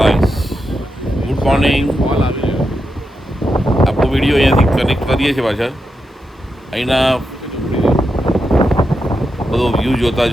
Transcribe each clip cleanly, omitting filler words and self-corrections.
Guys good morning. આપણો video અહીંયાથી connect કરીએ છીએ પાછા. અહીંના બધો વ્યૂ જોતા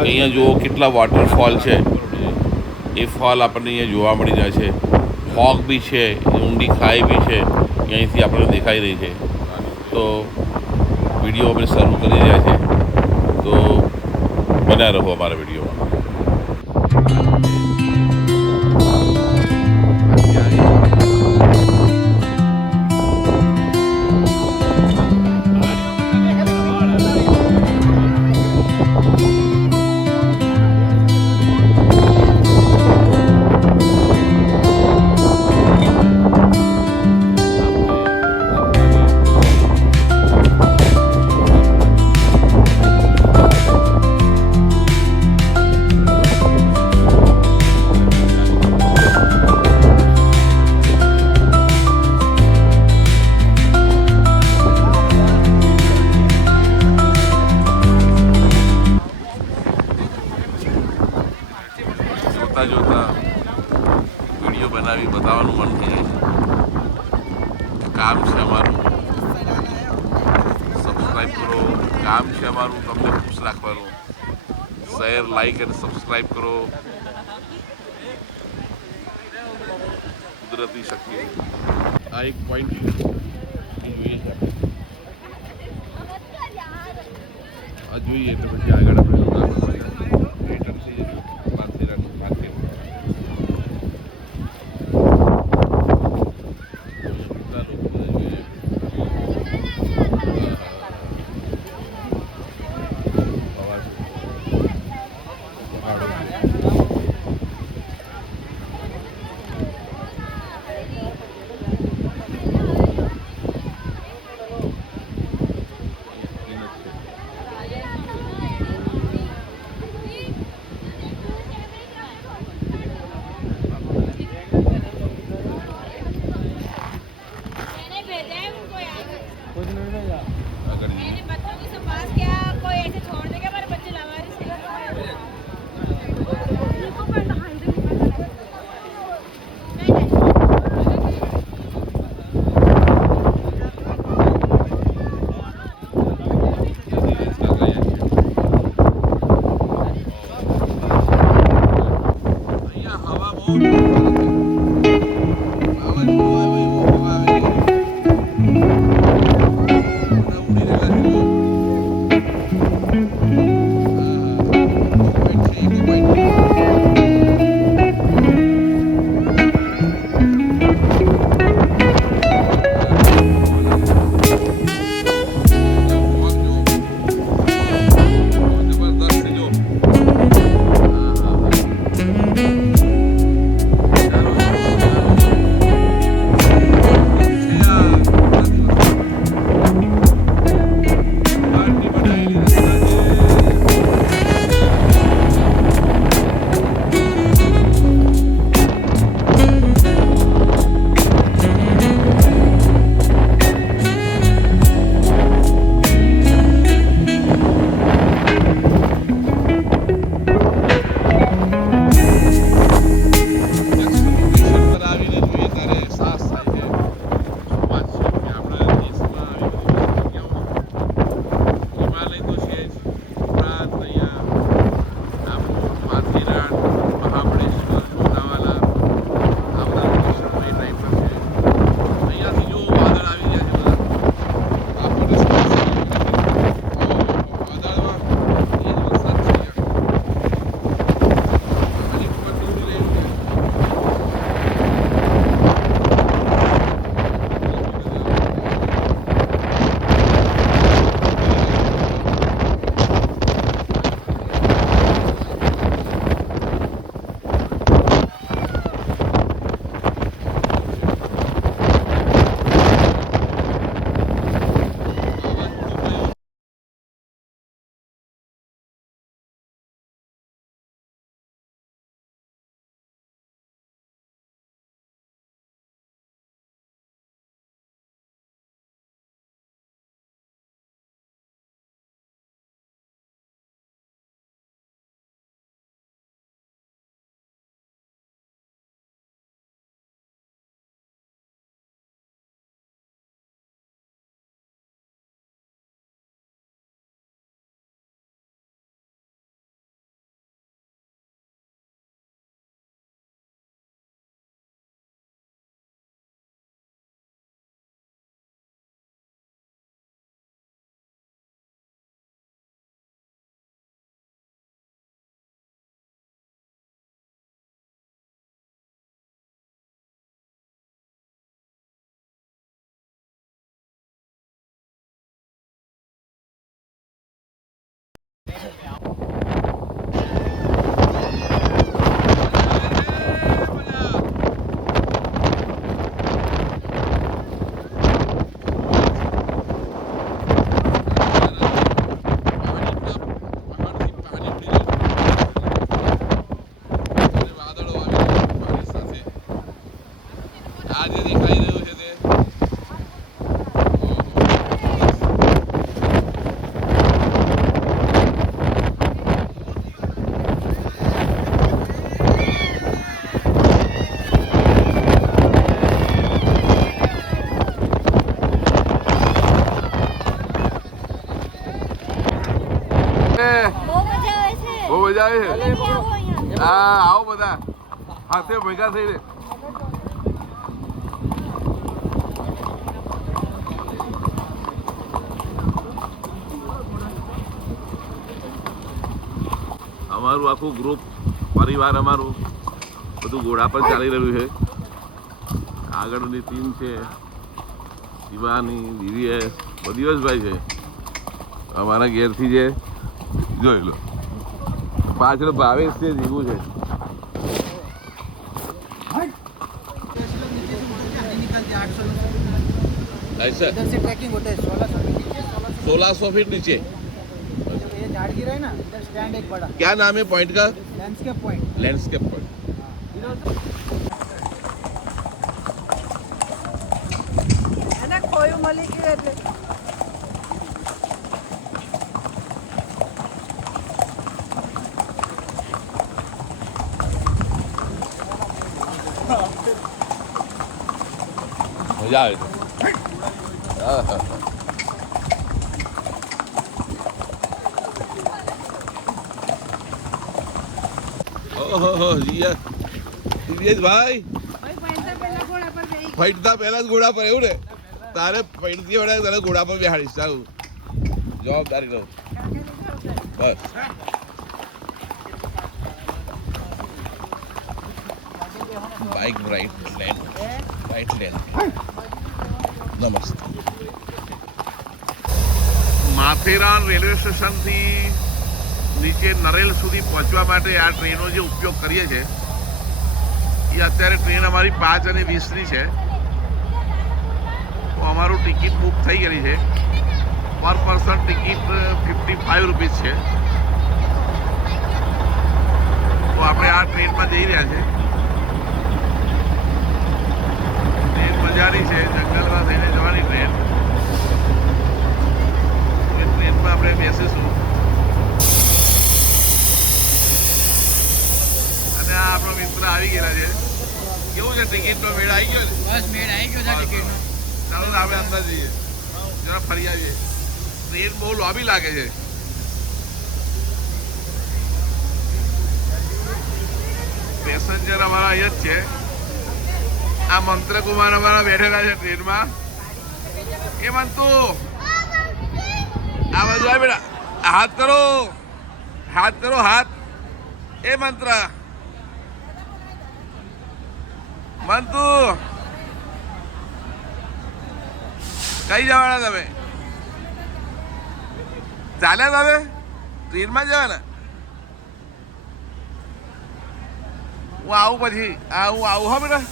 અહીંયા જુઓ કેટલા વોટરફોલ છે. એ ફોલ આપણને અહીંયા જોવા મળી રહ્યા છે. ફોગ બી છે, ઊંડી ખાઈ બી છે, અહીંથી આપણને દેખાઈ રહી છે. તો વિડીયો અમે શરૂ કરી રહ્યા છે, તો બન્યા રહો અમારા વિડીયોમાં. જોતા વિડીયો બનાવી બતાવવાનું મન થઈ જાય છે. કામ છે અમારું, સબસ્ક્રાઈબ કરો. કામ છે અમારું તમને ખુશ રાખવાનું. શેર, લાઈક અને સબસ્ક્રાઈબ કરો. કુદરતી શક્તિ આ એક પોઈન્ટ જોઈએ છે. આ જોઈએ એટલે પછી આગળ આપણે રિટર્ન થઈ જશે. જે દેખાઈ રહ્યું છે તે બહુ મજા આવે છે. હા આવો બધા હાથે ભેગા થઈને. અમારું આખું ગ્રુપ પરિવાર અમારું બધું ઘોડા પર ચાલી રહ્યું છે. આગળની ટીમ છે શિવાની, દિવ્યેશ, દિવસભાઈ છે અમારા ઘેરથી જે જોઈ લો. પાછળ ભાવેશ છે, જીવું છે. ऐसा इधर से ट्रैकिंग होता है 1600 फीट नीचे. ये झाड़ गिरा है ना, इधर स्टैंड एक बड़ा क्या नाम है पॉइंट का? Landscape point. Landscape point. અને કોયું મળી ગયું એટલે મજા આવે છે. ઓહો દિવ્યેશભાઈ ફાઈટતા પહેલા જ ઘોડા પર એવું ને તારે ફાઈટતી વડે તારે ઘોડા પર બેહાડીશ. સારું જવાબદારી લો બસ. બાઇક રાઈટ લેન્ડ નમસ્તે. માથેરાન રેલવે સ્ટેશનથી નીચે નરેલ સુધી પહોંચવા માટે આ ટ્રેનો જે ઉપયોગ કરીએ છીએ એ અત્યારે ટ્રેન અમારી 5:20ની છે. તો અમારું ટિકિટ બુક થઈ ગયેલી છે. પર પર્સન ટિકિટ 55 રૂપીસ છે. તો આપણે આ ટ્રેનમાં જઈ રહ્યા છે. ટ્રેન મજાની છે, જંગલમાં થઈને જવાની ટ્રેન. એ ટ્રેનમાં આપણે બેસીશું. અને આ આપણો મિત્ર આવી ગયેલા છે. કેવું છે ટિકિટનો મેળ આવી ગયો ને? બસ મેળ આવી ગયો છે ટિકિટનો. ચાલો ને આપણે અંદર જઈએ, જરા ફરી આવીએ. ટ્રેન બહુ લાંબી લાગે છે. પેસેન્જર અમારા અહીંયા જ છે. આ મંત્રકુમાર અમારા બેઠેલા છે ટ્રેનમાં. એ મંતુ આ બાજુ આ બેટા, હાથ કરો, હાથ કરો, હાથ. એ મંત્ર મંતુ કઈ જવાના તમે? ચાલ્યા તમે ટ્રેનમાં જવાના? હું આવું પછી હું આવું. હા બેટા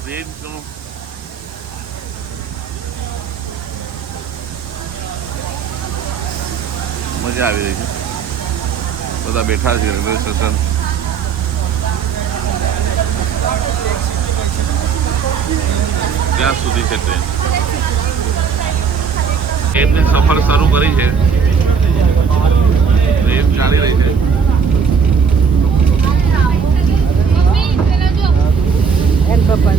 ટ્રેન મજા આવી રહી છે. બધા બેઠા છે રેલવે સ્ટેશન. ક્યાં સુધી છે ટ્રેન? ટ્રેનની સફર શરૂ કરી છે. ટ્રેન ચાલી રહી છે. એન પપ્પા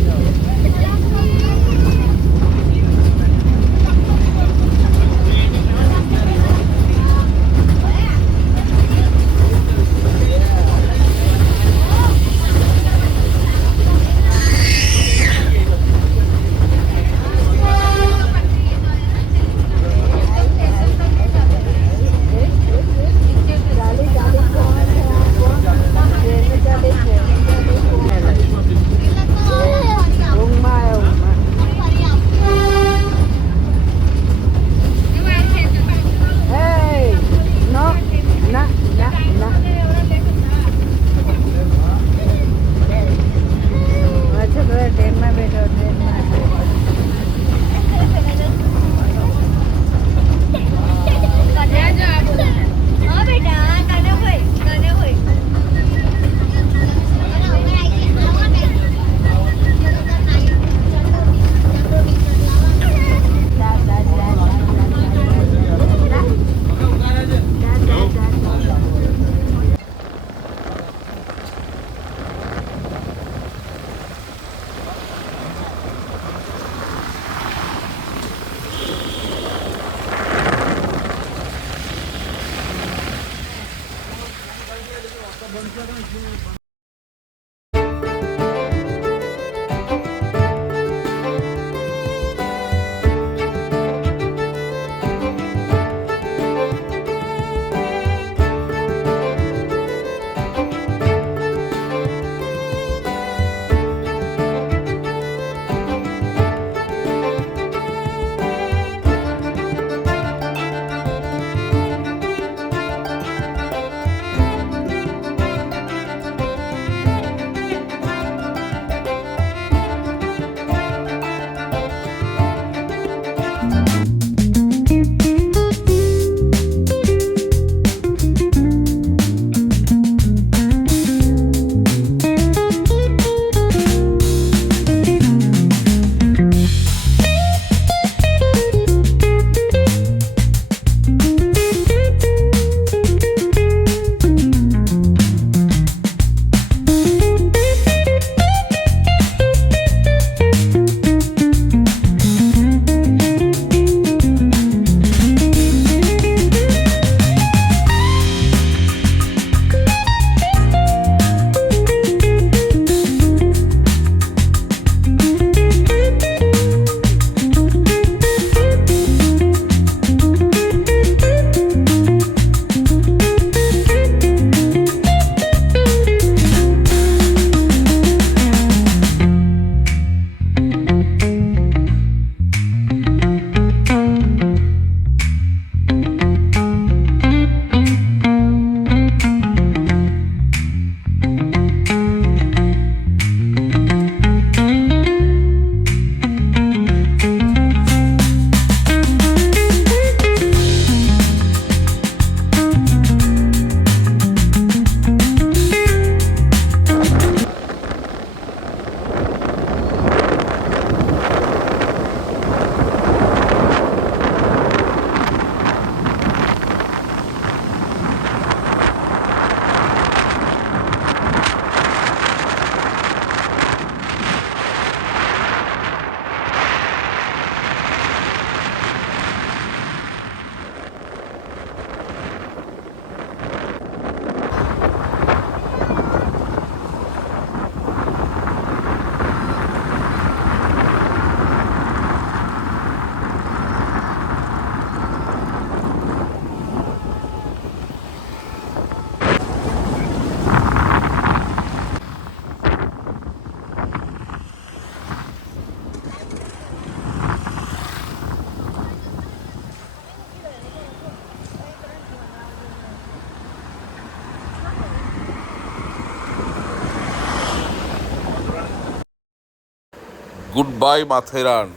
ગુડ બાય માથેરાન.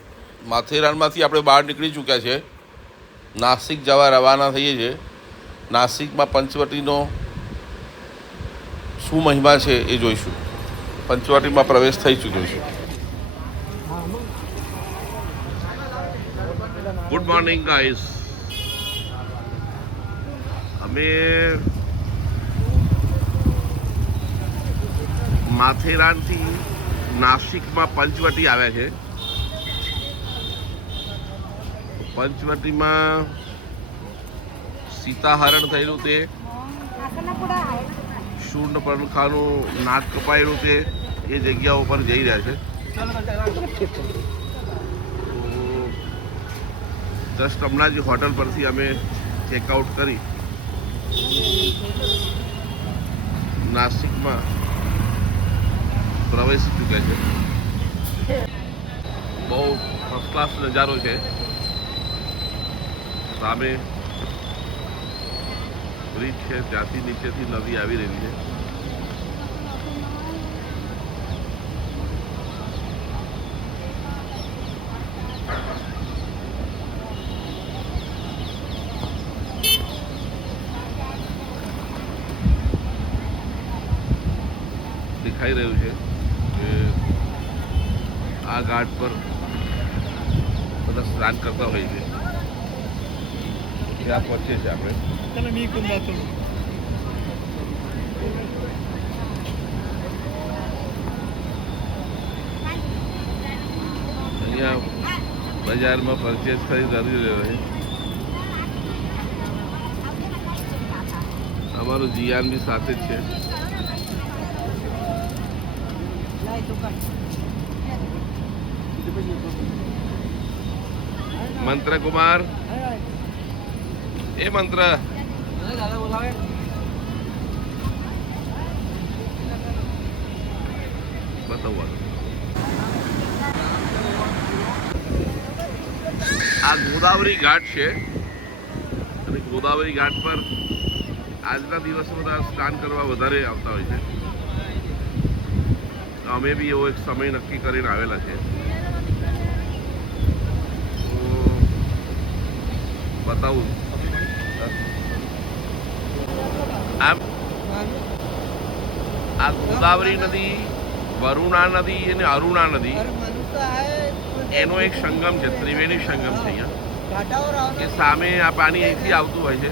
માથેરાનમાંથી આપણે બહાર નીકળી ચૂક્યા છે. નાસિક જવા રવાના થઈએ છીએ. નાસિકમાં પંચવટીનો શું મહિમા છે એ જોઈશું. પંચવટીમાં પ્રવેશ થઈ ચૂક્યો છે. Good morning guys. અમે માથેરાનથી નાસિકમાં પંચવટી આવ્યા છે. પંચવટીમાં સીતાહરણ થયેલું તે, શૂર્ણપણખાનું નાક કપાયેલું તે એ જગ્યાઓ પર જઈ રહ્યા છે. જસ્ટ હમણાં જ હોટલ પરથી અમે ચેકઆઉટ કરી નાસિકમાં પ્રવેશી ચૂક્યા છે. બહુ ફર્સ્ટ ક્લાસ નજારો છે. સામે બ્રિજ છે, ત્યાંથી નીચેથી નદી આવી રહી છે. દેખાઈ રહ્યું છે કે આ ઘાટ પર બધા સ્નાન કરતા હોય છે. ત્યાં પહોંચીએ છીએ આપણે. અહીંયા બજારમાં પરચેસ ખરીદારી રહ્યો છે. અમારું જીયાન બી સાથે જ છે. મંત્ર કુમાર એ મંત્ર બતાવવાનું આ ગોદાવરી ઘાટ છે અને ગોદાવરી ઘાટ પર આજના દિવસે બધા સ્નાન કરવા વધારે આવતા હોય છે. તો અમે બી એવો એક સમય નક્કી કરીને આવેલા છે. તો બતાવું આમ આ ગોદાવરી નદી, વરુણા નદી અને અરુણા નદી એનો એક સંગમ છે, ત્રિવેણી સંગમ છે અહીંયા. કે સામે આ પાણી અહીંથી આવતું હોય છે,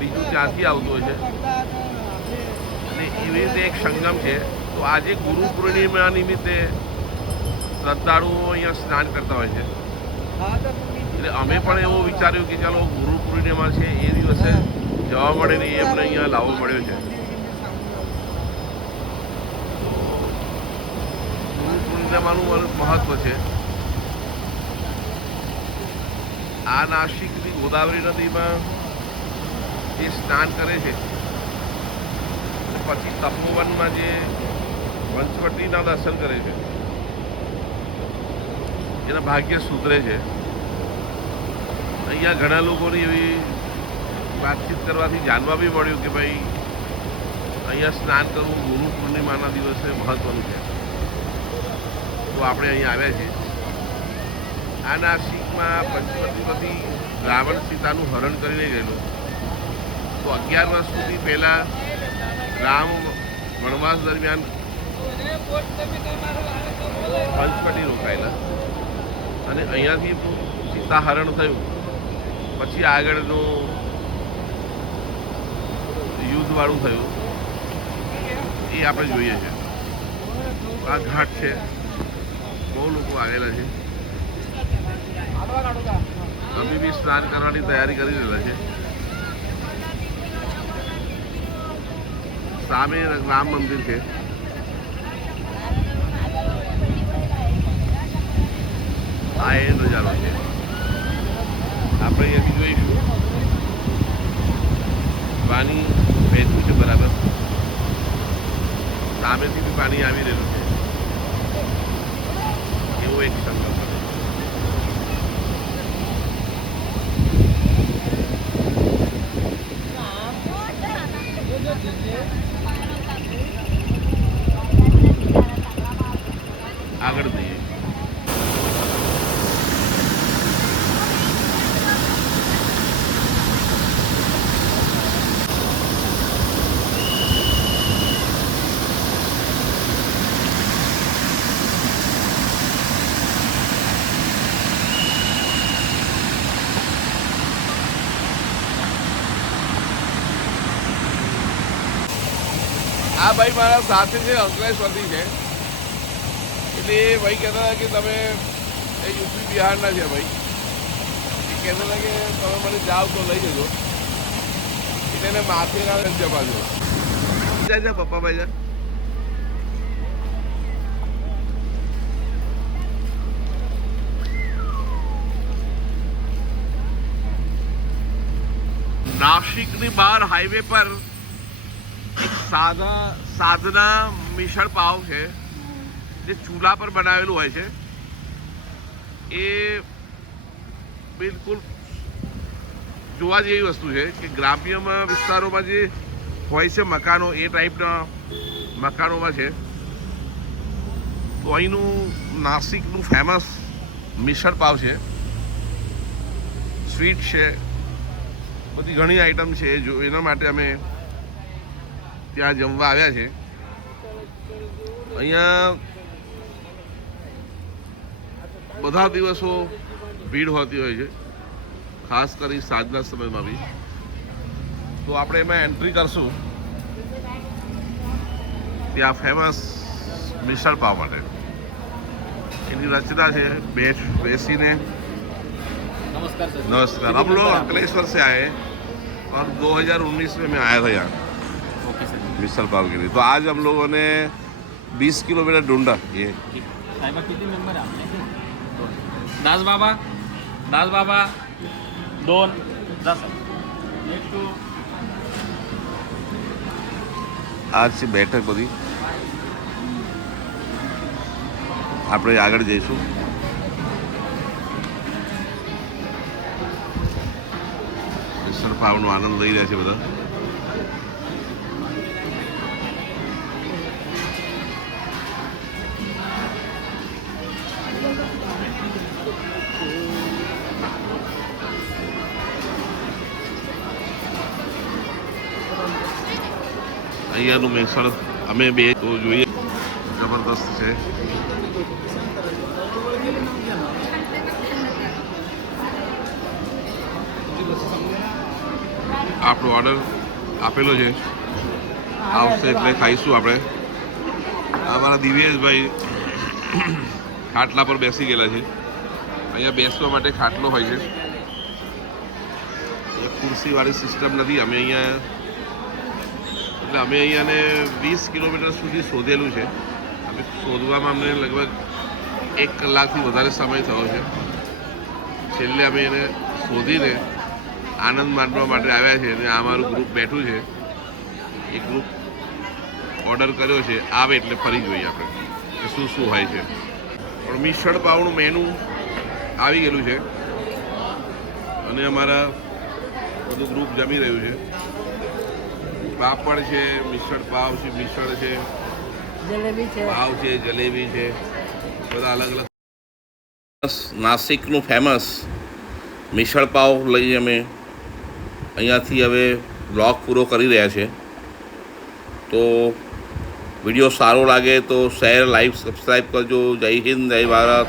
બીજું ત્યાંથી આવતું હોય છે અને એવી રીતે એક સંગમ છે. તો આજે ગુરુ પૂર્ણિમા નિમિત્તે શ્રદ્ધાળુઓ અહીંયા સ્નાન કરતા હોય છે. એટલે અમે પણ એવું વિચાર્યું કે ચાલો ગુરુ પૂર્ણિમા છે એ દિવસે જવા મળે ને એ અમને અહીંયા લાવવો મળ્યો છે. ગુરુ પૂર્ણિમાનું મહત્વ છે. આ નાસિકની ગોદાવરી નદીમાં જે સ્નાન કરે છે પછી તપોવનમાં જે પંચવટીના દર્શન કરે છે એના ભાગ્ય સુધરે છે. અહીંયા ઘણા લોકોની એવી વાતચીત કરવાથી જાણવા બી મળ્યું કે ભાઈ અહીંયા સ્નાન કરવું ગુરુ પૂર્ણિમાના દિવસે મહત્વનું છે. તો આપણે અહીંયા આવ્યા છીએ. આ નાસિકમાં પંચવટીમાંથી રાવણ સીતાનું હરણ કરીને ગયેલું. તો 11 વર્ષ સુધી પહેલાં રામ વનવાસ દરમિયાન પંચવટી રોકાયેલા અને અહીંયાથી સીતા હરણ થયું. પછી આગળનું યુદ્ધવાળું થયું એ આપણે જોઈએ છે. આ ઘાટ છે, બહુ લોકો આવેલા છે. અમે બી સ્નાન કરવાની તૈયારી કરી રહેલા છે. સામે રામ મંદિર છે. આ એ નજારો છે. આપણે અહીંયાથી જોઈશું પાણી વહેતું છે બરાબર. સામેથી બી પાણી આવી રહેલું છે. એવો એક સંગમ છે. આગળ જઈએ. આ ભાઈ મારા સાથે છે, અંકલેશ્વરથી છે. એટલે એ ભાઈ કહેતા હતા કે તમે એ યુપી બિહારના છે ભાઈ. એ કહેતા હતા કે તમે મને જાઓ તો લઈ જજો. એટલે એને માથેરાન જપાજો. જાય છે પપ્પા ભાઈ જા. નાસિકની બહાર હાઈવે પર એક સાધના મિસળ પાવ છે જે ચૂલા પર બનાવેલું હોય છે. એ બિલકુલ જોવા જેવી વસ્તુ છે કે ગ્રામ્યમાં વિસ્તારોમાં જે હોય છે મકાનો, એ ટાઈપના મકાનોમાં છે. તો અહીંનું નાસિકનું ફેમસ મિસળ પાવ છે. સ્વીટ છે, બધી ઘણી આઈટમ છે. જો એના માટે અમે ત્યાં જમવા આવ્યા છે. અહીંયા બધા દિવસો ભીડ હોતી હોય છે, ખાસ કરી સાંજના સમયમાં બી. તો આપણે એમાં એન્ટ્રી કરશું ત્યાં ફેમસ મિસળ પાવ માટે. એની રચના છે બેસીને. नमस्कार. हम लोग अंकलेश्वर से आए और 2019 में मैं आया था यहाँ मिसल पाव के लिए. तो आज हम लोगों ने 20 किलोमीटर ढूंढा ये। साहेबा किती मेंबर आहे आपले? दास बाबा 2 जा साहेब. 1 2 આજ છે બેઠક બધી. આપણે આગળ જઈશું. મિસળ પાવનો આનંદ લઈ રહ્યા છે બધા. અહીંયાનું મિસળ અમે બે તો જોઈએ, જબરદસ્ત છે. આપણો ઓર્ડર આપેલો છે, આવશે એટલે ખાઈશું આપણે. અમારા દિવ્યેશભાઈ ખાટલા પર બેસી ગયેલા છે. અહીંયા બેસવા માટે ખાટલો હોય છે, ખુરશીવાળી સિસ્ટમ નથી. અમે અહીંયા એટલે અમે અહીંયાને 20 કિલોમીટર સુધી શોધેલું છે. અમે શોધવામાં અમને લગભગ 1 કલાકથી વધારે સમય થયો છે. છેલ્લે અમે એને શોધીને આનંદ માણવા માટે આવ્યા છે અને આ અમારું ગ્રુપ બેઠું છે. એ ગ્રુપ ઓર્ડર કર્યો છે, આવે એટલે ફરી જોઈએ આપણે કે શું શું હોય છે. પણ મિસળ પાવનું મેનુ આવી ગયેલું છે અને અમારા બધું ગ્રુપ જમી રહ્યું છે. પાપડ છે, મિસળ પાવ છે, મિસળ છે, જલેબી છે. પાવ છે, જલેબી છે, બધા અલગ અલગ. નાસિકનું ફેમસ મિસળ પાવ લઈ અમે અહીંયાથી હવે બ્લોગ પૂરો કરી રહ્યા છે. તો વિડીયો સારો લાગે તો શેર, લાઈક, સબસ્ક્રાઈબ કરજો. જય હિન્દ, જય ભારત.